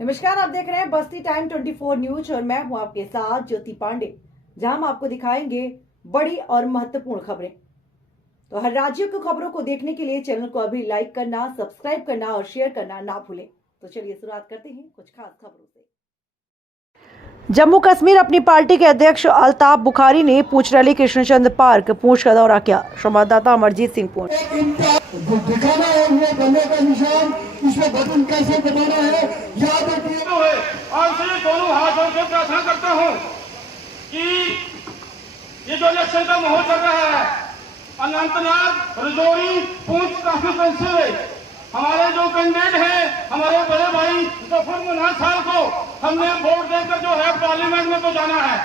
नमस्कार, आप देख रहे हैं बस्ती टाइम 24 न्यूज और मैं हूं आपके साथ ज्योति पांडे, जहां हम आपको दिखाएंगे बड़ी और महत्वपूर्ण खबरें। तो हर राज्य की खबरों को देखने के लिए चैनल को अभी लाइक करना, सब्सक्राइब करना और शेयर करना ना भूलें। तो चलिए शुरुआत करते हैं कुछ खास खबरों से। जम्मू कश्मीर अपनी पार्टी के अध्यक्ष अल्ताफ बुखारी ने पूंछ रैली कृष्णचंद पार्क पूंछ का दौरा किया। संवाददाता अमरजीत सिंह पूंछ। दिखाना है वो बल्ले का निशान, इसमें बटन कैसे दबाना है याद रखिए। और से दोनों हाथ जोड़ के प्रार्थना करता हूँ कि ये जो इलेक्शन का माहौल चल रहा है अनंतनाग, रजौरी, पुंछ कॉन्स्टिट्यूएंसी में हमारे जो कैंडिडेट हैं, हमारे बड़े भाई जफर मनाज साहब को हमने वोट देकर जो है पार्लियामेंट में तो जाना है।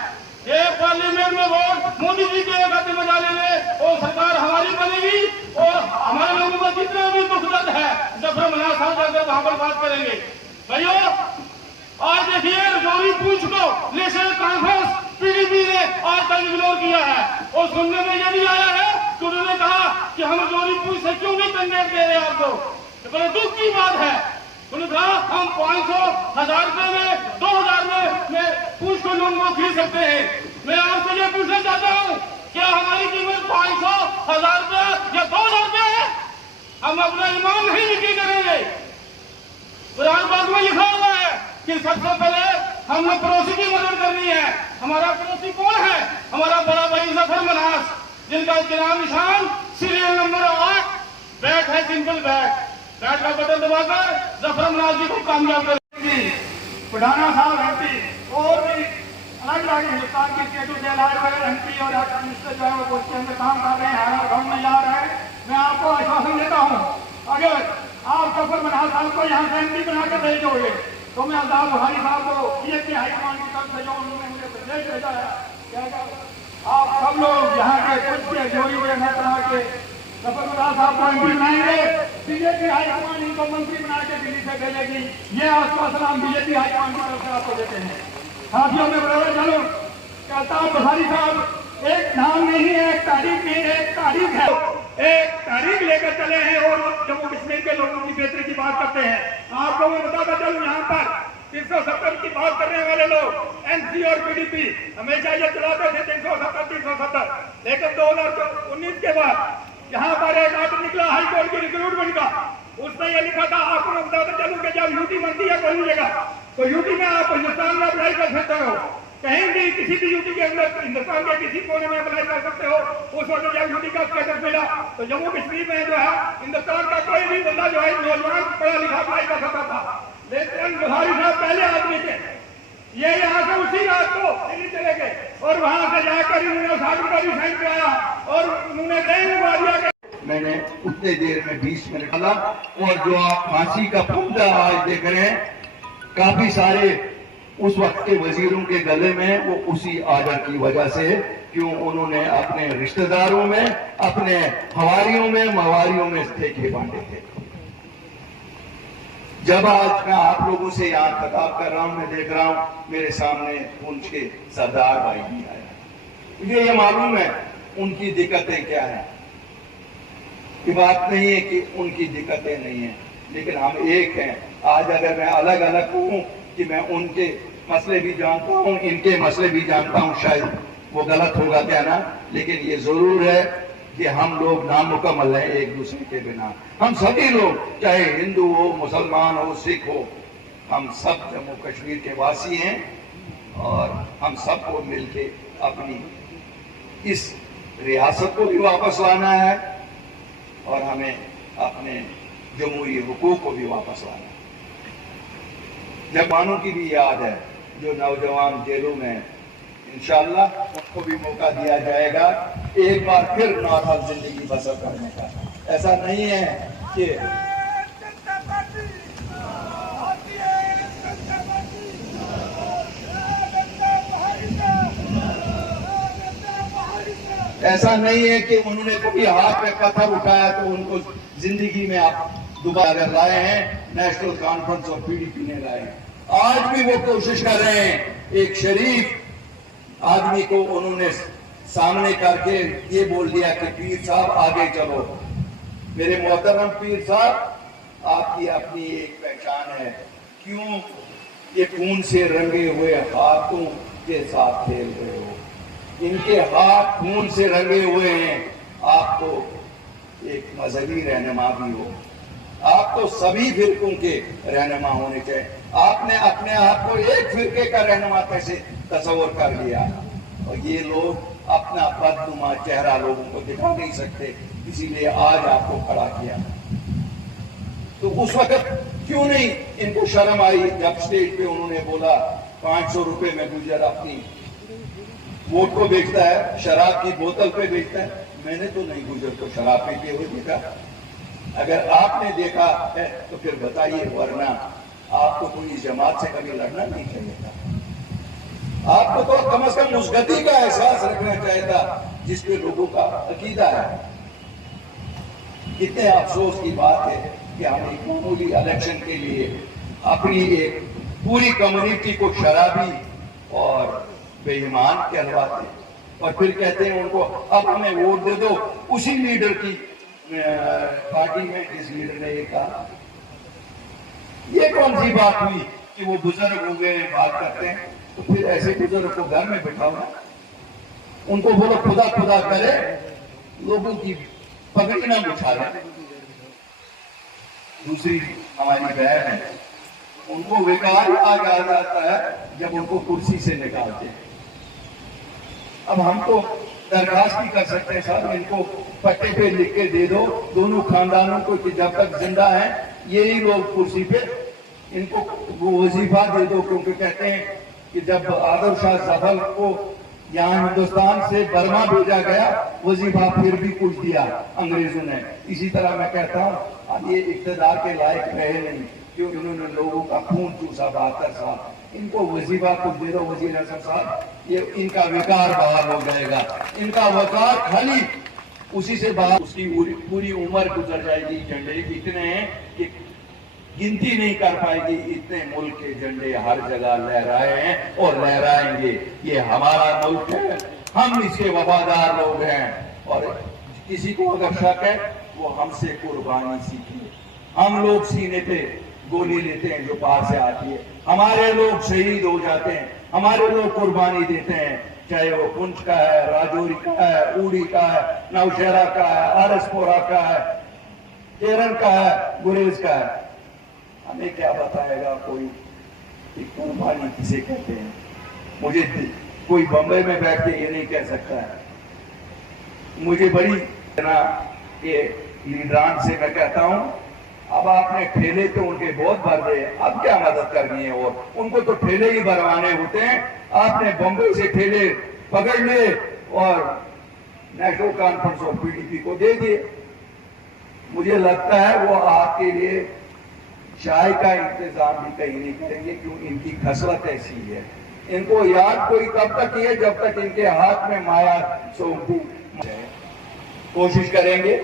ये पार्लियामेंट में वोट मोदी जी के खाते में डालेंगे और सरकार हमारी बनेगी और हमारे लोगों का जितना भी दुख दर्द है जफर मनाज साहब जाकर वहां पर बात करेंगे। भाइयों, आज देखिए रजौरी पुंछ को नेशनल कॉन्फ्रेंस पीडीपी ने आज तक इग्नोर किया है और सुनने में ये नहीं आया है कि उन्होंने कहा कि हम रजौरी पुंछ से क्यों नहीं कैंडिडेट दे रहे आपको। बड़े दुख की बात है। उन्होंने कहा हम 500, 1000 रुपए में, 2000 में पुंछ को लोगों को खरीद सकते हैं। मैं आपसे ये पूछना चाहता हूँ, क्या हमारी कीमत 500, 1000 रुपए या 2000 रुपए है? हम अपना ईमान नहीं बिक्री करेंगे। कुरान पाक में लिखा हुआ है कि सबसे पहले हमने पड़ोसी की मदद करनी है। हमारा पड़ोसी कौन है? हमारा बड़ा भाई जफर मनाज, जिनका चुनाव निशान सीरियल नंबर 8 बैट है, सिंपल बैट का बटन दबाकर जफर मनाज जी को कामयाब करेगी। पठाना साहब एमपी और भी अलग अलग हिंदुस्तान की स्टेटों से अलग एमपी और मिनिस्टर जो है वो पोस्टिंग में काम कर रहे हैं, हर गाँव में जा रहे हैं। मैं आपको आश्वासन देता हूँ, अगर आप जफर मनाज साहब को यहाँ से एमपी बनाकर भेजोगे तो मैं अल्ताफ बुखारी साहब को बीजेपी हाईकमान की तरफ से जो उन्होंने मुझे निर्देश भेजा है, आप सब लोग यहाँ के कुछ के जोड़ी हुए न बना के जफर मनाज साहब को एमपी बनाएंगे। बीजेपी हाईकमान इनको मंत्री बना के दिल्ली से भेजेगी। ये आश्वासन हम बीजेपी हाईकमान की तरफ से आपको देते हैं। साथियों में बराबर चलो, अल्ताफ बुखारी साहब एक नाम नहीं है, एक तारीख नहीं है, एक तारीख है। एक तारीख लेकर चले हैं और जम्मू कश्मीर के लोगों की बेहतरी की बात करते हैं। आपको मैं बताता चलूं, यहाँ पर 370 की बात करने वाले लोग एनसी और पीडीपी हमेशा ये चलाते थे 370, लेकिन 2019 के बाद यहाँ पर एक आर्डर निकला हाईकोर्ट की रिक्रूटमेंट का। उसमें यह लिखा था, आपको मैं बताता चलूं कि जब यूटी बनती है कोई जगह तो यूटी में आप हिंदुस्तान में अप्लाई कर सकते हो, कहीं भी किसी भी यूटी के अंदर हिंदुस्तान के किसी कोने में अप्लाई कर सकते हो। उस वक्त जब यूटी का स्टेटस मिला तो जम्मू कश्मीर में जो है हिंदुस्तान का कोई भी बंदा जो है नौजवान पढ़ा लिखा अप्लाई कर सकता था। लेकिन बुखारी साहब पहले आदमी थे, ये यहाँ से उसी रात को दिल्ली चले गए और वहां से जाकर इन्होंने 60 का रिसाइन कराया और उन्होंने दिया। मैंने उतने देर में 20 मिनट डाला और जो आप फांसी का फंदा आज देख रहे हैं, काफी सारे उस वक्त के वजीरों के गले में वो उसी आर्डर की वजह से, क्यों उन्होंने अपने रिश्तेदारों में, अपने हवारियों में, मवारियों में ठेके बांटे थे। जब आज मैं आप लोगों से यहाँ खिताब कर रहा हूं, मैं देख रहा हूं मेरे सामने पुंछ के सरदार भाई भी आए। मुझे ये मालूम है उनकी दिक्कतें क्या है। ये बात नहीं है कि उनकी दिक्कतें नहीं है, लेकिन हम एक हैं। आज अगर मैं अलग अलग कहूं कि मैं उनके मसले भी जानता हूं, इनके मसले भी जानता हूं, शायद वो गलत होगा कहना, लेकिन ये जरूर है कि हम लोग नामुकम्मल हैं एक दूसरे के बिना। हम सभी लोग, चाहे हिंदू हो, मुसलमान हो, सिख हो, हम सब जम्मू कश्मीर के वासी हैं और हम सबको मिलके अपनी इस रियासत को भी वापस लाना है और हमें अपने जमहूरी हुकूक को भी वापस लाना है। जवानों की भी याद है जो नौजवान जेलों में, इंशाअल्लाह उनको भी मौका दिया जाएगा एक बार फिर नॉर्मल जिंदगी बसर करने का। ऐसा नहीं है कि ऐसा नहीं है कि उन्होंने कभी हाथ में पत्थर उठाया तो उनको जिंदगी में आप दोबारा लाए हैं। नेशनल कॉन्फ्रेंस ऑफ पीडीपी ने लाए, आज भी वो कोशिश कर रहे हैं। एक शरीफ आदमी को उन्होंने सामने करके ये बोल दिया कि पीर साहब आगे चलो। मेरे मोहतरम पीर साहब, आपकी अपनी एक पहचान है क्यों ये खून से रंगे हुए हाथों के साथ खेल रहे हो? इनके हाथ खून से रंगे हुए हैं। आप तो एक मजहबी रहनुमा भी हो, आप तो सभी फिरकों के रहनुमा होने चाहिए। आपने अपने आप को एक फिरके का रहनुमा कैसे तस्वर कर लिया? और ये लोग अपना बदनुमा चेहरा लोगों को दिखा नहीं सकते, इसीलिए आज आपको खड़ा किया। तो उस वक्त क्यों नहीं इनको शर्म आई जब स्टेज पे उन्होंने बोला 500 रुपए में गुजर अपनी वोट को बेचता है, शराब की बोतल पे बेचता है। मैंने तो नहीं गुजर को शराब पीते हुए देखा। अगर आपने देखा है तो फिर बताइए, वरना आपको कोई इस जमात से कभी लड़ना नहीं चाहिए था। आपको तो कम से कम उस गति का एहसास रखना चाहिए था जिसपे लोगों का अकीदा है। कितने अफसोस की बात है कि हम एक मामूली इलेक्शन के लिए अपनी एक पूरी कम्युनिटी को शराबी और बेईमान कहलवाते और फिर कहते हैं उनको अब हमें वोट दे दो उसी लीडर की पार्टी में जिस लीडर ने ये कहा। ये कौन सी बात हुई कि वो बुजुर्ग हो गए बात करते हैं? तो फिर ऐसे बुजुर्ग को घर में बिठाओ ना, उनको बोलो खुदा खुदा करे, लोगों की पगड़ी ना उठा रहे। दूसरी हमारी बहन है, उनको विकार आ जाता है जब उनको कुर्सी से निकालते हैं। अब हम तो दरखास्त ही कर सकते हैं साहब, इनको पट्टे पे लिख के दे दो दोनों खानदानों को कि जब तक जिंदा है यही लोग कुर्सी पे, इनको वो वजीफा दे दो। क्योंकि कहते हैं कि जब आदर शाह जफर को यहाँ हिंदुस्तान से बर्मा भेजा गया, वजीफा फिर भी कुछ दिया अंग्रेजों ने। इसी तरह मैं कहता हूँ अब ये इक़्तिदार के लायक रहे नहीं, क्यों इन्होंने लोगों का खून चूसा 72 साल। इनको वजीफा कुछ दे दो वजीर अजम साहब, ये इनका विकार बहाल हो जाएगा। इनका वकार खाली उसी से बाहर, उसकी पूरी उम्र गुजर जाएगी। झंडे इतने हैं कि गिनती नहीं कर पाएगी, इतने मुल्क के झंडे हर जगह लहराए हैं और लहराएंगे। ये हमारा मुल्क है, हम इसके वफादार लोग हैं। और किसी को अगर शक है वो हमसे कुर्बानी सीखे। हम लोग सीने पे गोली लेते हैं जो पार से आती है, हमारे लोग शहीद हो जाते हैं, हमारे लोग कुर्बानी देते हैं, चाहे वो पुंछ का है, राजौरी का है, उड़ी का है, नौशहरा का है, आरसपोरा का है, केरल का है, गुरेज का है। हमें क्या बताएगा कोई कुर्बानी किसे कहते हैं? मुझे कोई बंबई में बैठ के ये नहीं कह सकता है। मुझे बड़ी ना ये लीडरान से मैं कहता हूं, अब आपने ठेले तो उनके बहुत भर दिए, अब क्या मदद करनी है? और उनको तो ठेले ही भरवाने होते हैं। आपने बंबई से ठेले पकड़ लिए और नेशनल कॉन्फ्रेंस ऑफ पीडीपी को दे दिए। मुझे लगता है वो आपके लिए चाय का इंतजाम भी कहीं नहीं करेंगे, क्यों इनकी खसलत ऐसी है। इनको याद कोई तब तक ही है जब तक इनके हाथ में माया सौंपी। कोशिश करेंगे,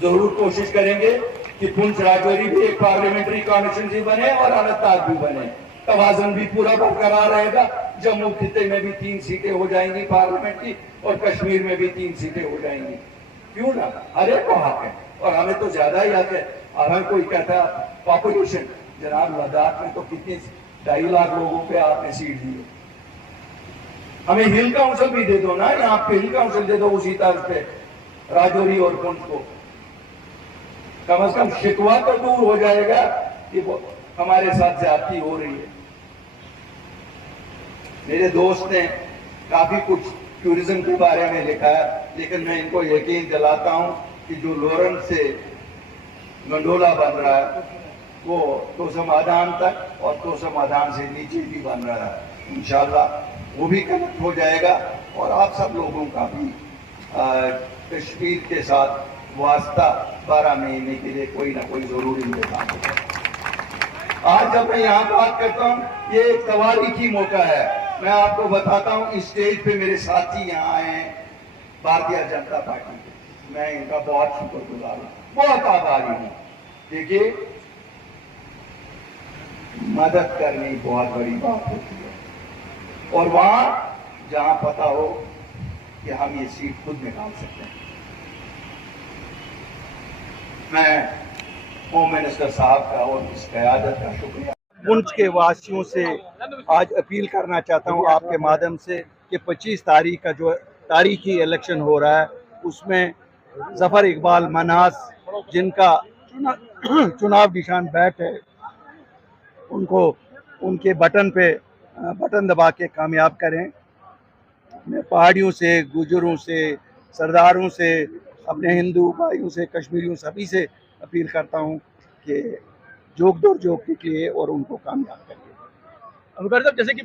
जरूर कोशिश करेंगे कि पुंछ राजौरी भी एक पार्लियामेंट्री कॉन्स्टिट्यूंसी बने और अनंतनाग भी बने। तवाज़ुन भी पूरा बरकरार रहेगा। जम्मू खिते में भी 3 सीटें हो जाएंगी पार्लियामेंट की और कश्मीर में भी 3 सीटें हो जाएंगी। क्यों ना, हर एक को हक है और हमें तो ज्यादा ही हक है। अगर कोई कहता पॉपुलेशन, जनाब लद्दाख में तो कितनी 2.5 लाख लोगों पे आपने सीट दी, हमें हिल काउंसिल भी दे दो ना, यहाँ पे हिल काउंसिल दे दो उसी तर्ज पे राजौरी और पुंछ को। कम से कम शिकवा तो दूर हो जाएगा कि वो हमारे साथ ज्यादती हो रही है। मेरे दोस्त ने काफी कुछ टूरिज्म के बारे में लिखा है, लेकिन मैं इनको यकीन दिलाता हूं कि जो लॉरेंस से गंडोला बन रहा है वो तोसमाधान तक और तोसमाधान से नीचे भी बन रहा है। इंशाल्लाह वो भी कनेक्ट हो जाएगा और आप सब लोगों का भी कश्मीर के साथ वास्ता 12 महीने के लिए कोई ना कोई जरूरी इंतजाम होगा। आज जब मैं यहाँ बात करता हूँ, ये एक तवारीखी मौका है। मैं आपको बताता हूँ, इस स्टेज पे मेरे साथी यहाँ आए हैं भारतीय जनता पार्टी के, मैं इनका बहुत शुक्रगुजार हूँ, बहुत आभारी हूँ। देखिए, मदद करनी बहुत बड़ी बात होती है और वहां जहां पता हो कि हम ये सीट खुद निकाल सकते हैं। मैं होम मिनिस्टर साहब का और इस क़यादत का शुक्रिया पुंछ के वासियों से आज अपील करना चाहता हूं आपके माध्यम से कि 25 तारीख का जो तारीखी इलेक्शन हो रहा है उसमें जफर इकबाल मनास जिनका चुनाव निशान बैट है उनको उनके बटन पे बटन दबा के कामयाब करें। मैं पहाड़ियों से, गुजरों से, सरदारों से, अपने हिंदू भाइयों से, कश्मीरियों सभी से अपील करता हूं कि जोक दौर जोक निकलिए और उनको कामयाब करिए। जैसे कि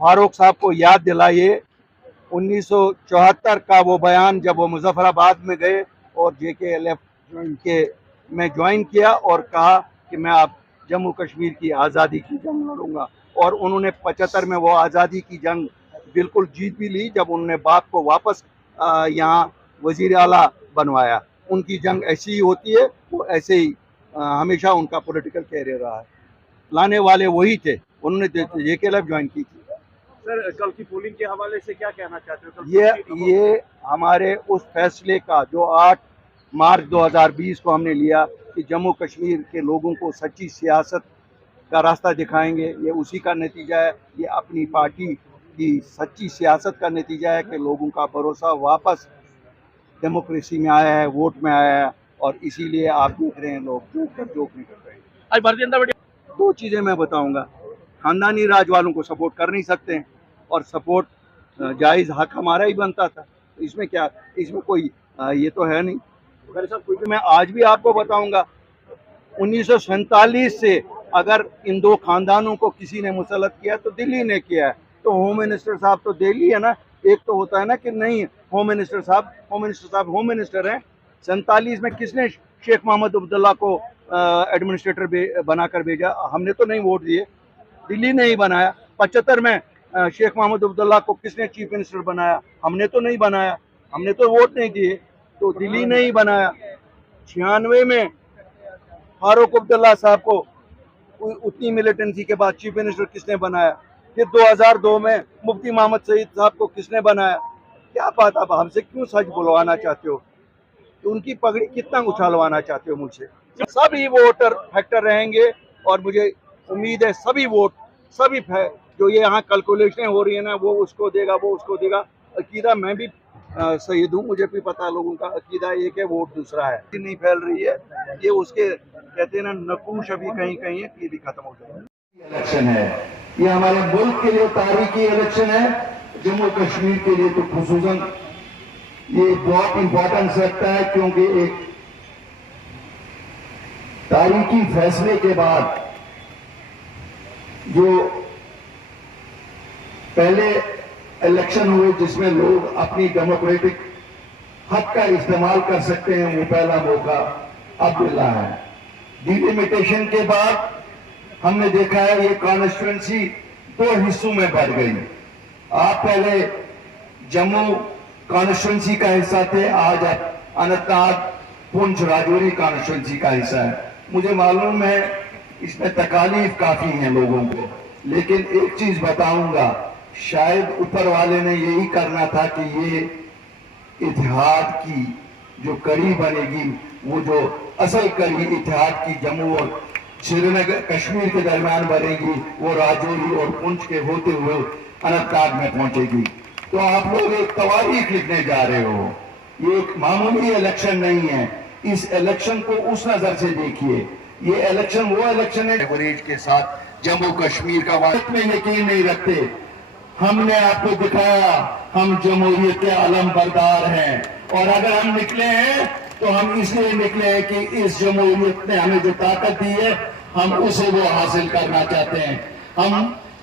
फारूक साहब को याद दिलाइए 1974 का वो बयान जब वो मुजफ्फराबाद में गए और JKLF में ज्वाइन किया और कहा कि मैं अब जम्मू कश्मीर की आज़ादी की जंग लड़ूंगा, और उन्होंने 75 में वो आज़ादी की जंग बिल्कुल जीत भी ली जब उन्होंने बाप को वापस यहाँ वजीर आला बनवाया। उनकी जंग ऐसी ही होती है, वो ऐसे ही हमेशा उनका पॉलिटिकल कैरियर रहा है। लाने वाले वही थे, उन्होंने JKLF ज्वाइन की थी। सर, कल की पोलिंग के हवाले से क्या कहना चाहते हो? ये हमारे उस फैसले का जो 8 मार्च 2020 को हमने लिया कि जम्मू कश्मीर के लोगों को सच्ची सियासत का रास्ता दिखाएंगे, ये उसी का नतीजा है। ये अपनी पार्टी की सच्ची सियासत का नतीजा है कि लोगों का भरोसा वापस डेमोक्रेसी में आया है, वोट में आया है, और इसीलिए आप देख रहे हैं लोग जोक नहीं कर रहे हैं। आज भारतीय जनता पार्टी 2 चीज़ें मैं बताऊंगा, खानदानी राज वालों को सपोर्ट कर नहीं सकते हैं, और सपोर्ट जायज़ हक हमारा ही बनता था, इसमें क्या, इसमें कोई ये तो है नहीं। मैं आज भी आपको बताऊंगा 1947 से अगर इन 2 खानदानों को किसी ने मुसल्लत किया तो दिल्ली ने किया है। तो होम मिनिस्टर साहब तो दिल्ली है ना, एक तो होता है ना कि नहीं होम मिनिस्टर साहब होम मिनिस्टर हैं। 47 में किसने शेख मोहम्मद अब्दुल्ला को एडमिनिस्ट्रेटर बनाकर भेजा? हमने तो नहीं वोट दिए, दिल्ली ने ही बनाया। 75 में शेख मोहम्मद अब्दुल्ला को किसने चीफ मिनिस्टर बनाया? हमने तो नहीं बनाया, हमने तो वोट नहीं दिए, तो दिल्ली ने ही बनाया। 96 में फारूक अब्दुल्ला साहब को उतनी मिलिटेंसी के बाद चीफ मिनिस्टर किसने बनाया? फिर 2002 में मुफ्ती मोहम्मद सईद साहब को किसने बनाया? क्या बात, आप हमसे क्यों सच बुलवाना चाहते हो? तो उनकी पगड़ी कितना उछालवाना चाहते हो मुझसे? सभी वोटर फैक्टर रहेंगे, और मुझे उम्मीद है सभी वोट, सभी जो ये यहाँ कैलकुलेशन हो रही है ना, वो उसको देगा, वो उसको देगा। अकीदा मैं भी सईद हूँ, मुझे भी पता है लोगों का अकीदा एक है, वोट दूसरा है। नहीं फैल रही है, ये उसके कहते हैं ना नकूश अभी कहीं कहीं है, ये भी खत्म हो जाएगा। इलेक्शन है, ये हमारे मुल्क के लिए तारीखी इलेक्शन है, जम्मू कश्मीर के लिए तो खुसूसन ये बहुत इंपॉर्टेंस रखता है, क्योंकि एक तारीखी फैसले के बाद जो पहले इलेक्शन हुए जिसमें लोग अपनी डेमोक्रेटिक हक का इस्तेमाल कर सकते हैं, वो पहला मौका अब मिला है। डिलिमिटेशन के बाद हमने देखा है ये कॉन्स्टिट्यूएंसी 2 हिस्सों में बढ़ गई। आप पहले जम्मू कॉन्स्टिट्यूएंसी का हिस्सा थे, आज आप अनंतनाग, पुंछ, राजौरी कॉन्स्टिट्यूएंसी का हिस्सा है। मुझे मालूम है इसमें तकालीफ काफी हैं लोगों को, लेकिन एक चीज बताऊंगा, शायद ऊपर वाले ने यही करना था कि ये इतिहाद की जो कड़ी बनेगी, वो जो असल कड़ी इतिहाद की जम्मू और श्रीनगर कश्मीर के दरमियान बनेगी, वो राजौरी और पुंछ के होते हुए अनंतनाग में पहुंचेगी। तो आप लोग एक तवारीख लिखने जा रहे हो, ये एक मामूली इलेक्शन नहीं है। इस इलेक्शन को उस नजर से देखिए, ये इलेक्शन वो इलेक्शन है एवरेज के साथ जम्मू कश्मीर का वाद में यकीन नहीं रखते। हमने आपको दिखाया हम जमहूरियत के आलम बरदार हैं, और अगर हम निकले हैं तो हम इसलिए निकले हैं कि इस जमहूरियत ने हमें जो ताकत दी है हम उसे वो हासिल करना चाहते हैं। हम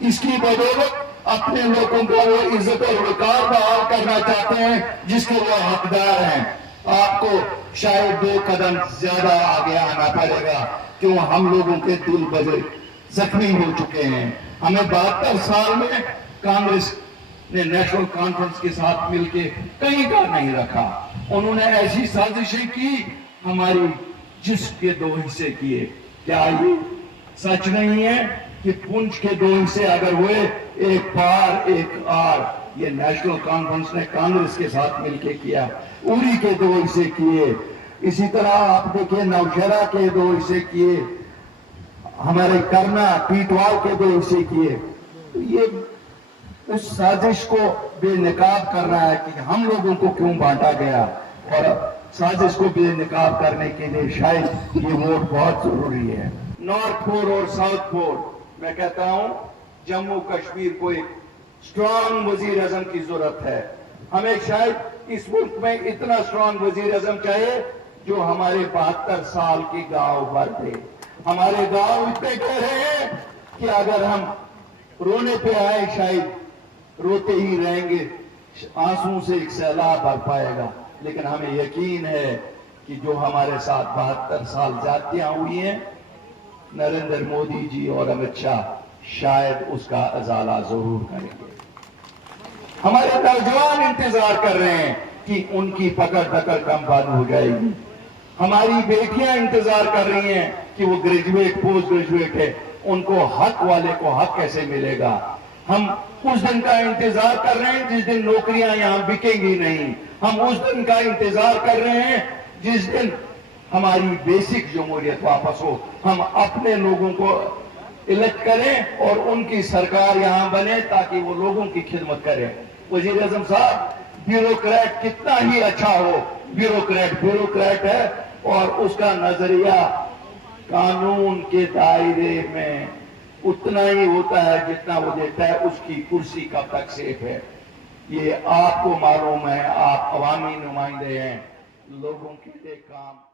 इसकी बदौलत अपने लोगों को वो इज्जत और वकार बहाल करना चाहते हैं जिसके वो हकदार हैं। आपको शायद 2 कदम ज्यादा आगे आना पड़ेगा, क्यों हम लोगों के दिल बजे जख्मी हो चुके हैं। हमें 72 साल में कांग्रेस ने नेशनल कॉन्फ्रेंस के साथ मिलकर कहीं का नहीं रखा। उन्होंने ऐसी साजिशें की हमारी, जिसके 2 हिस्से किए। क्या ये सच नहीं है कि पुंछ के 2 हिस्से अगर हुए, एक पार एक आर, ये नेशनल कॉन्फ्रेंस ने कांग्रेस के साथ मिलकर किया। उरी के 2 हिस्से किए, इसी तरह आप देखिए नौशहरा के 2 हिस्से किए। हमारे करना पीटवाल के दो हिस्से किए। तो ये उस साजिश को बेनकाब करना है कि हम लोगों को क्यों बांटा गया, और साजिश को बेनकाब करने के लिए शायद ये वोट बहुत जरूरी है। नॉर्थ फोर और साउथ फोर, मैं कहता हूं जम्मू कश्मीर को एक स्ट्रांग वजीर आजम की जरूरत है। हमें शायद इस मुल्क में इतना स्ट्रांग वजीर आजम चाहिए जो हमारे 72 साल की गांव भर दे। हमारे गांव इतने कह रहे हैं कि अगर हम रोने पे आए शायद रोते ही रहेंगे, आंसू से एक सैलाब भर पाएगा। लेकिन हमें यकीन है कि जो हमारे साथ 72 साल जातियां हुई हैं, नरेंद्र मोदी जी और अमित शाह शायद उसका अजाला जरूर करेंगे। हमारे नौजवान इंतजार कर रहे हैं कि उनकी पकड़ दकड़ कम बंद हो जाएगी। हमारी बेटियां इंतजार कर रही हैं कि वो ग्रेजुएट पोस्ट ग्रेजुएट है, उनको हक वाले को हक कैसे मिलेगा। हम उस दिन का इंतजार कर रहे हैं जिस दिन नौकरियां यहां बिकेंगी नहीं। हम उस दिन का इंतजार कर रहे हैं जिस दिन हमारी बेसिक जमहूरियत वापस हो, हम अपने लोगों को इलेक्ट करें और उनकी सरकार यहां बने ताकि वो लोगों की खिदमत करें। वजीर आजम साहब, ब्यूरोक्रेट कितना ही अच्छा हो, ब्यूरोक्रेट है और उसका नजरिया कानून के दायरे में उतना ही होता है जितना वो देता है उसकी कुर्सी कब तक सेफ है। ये आपको मालूम है, आप अवामी नुमाइंदे हैं, लोगों के लिए काम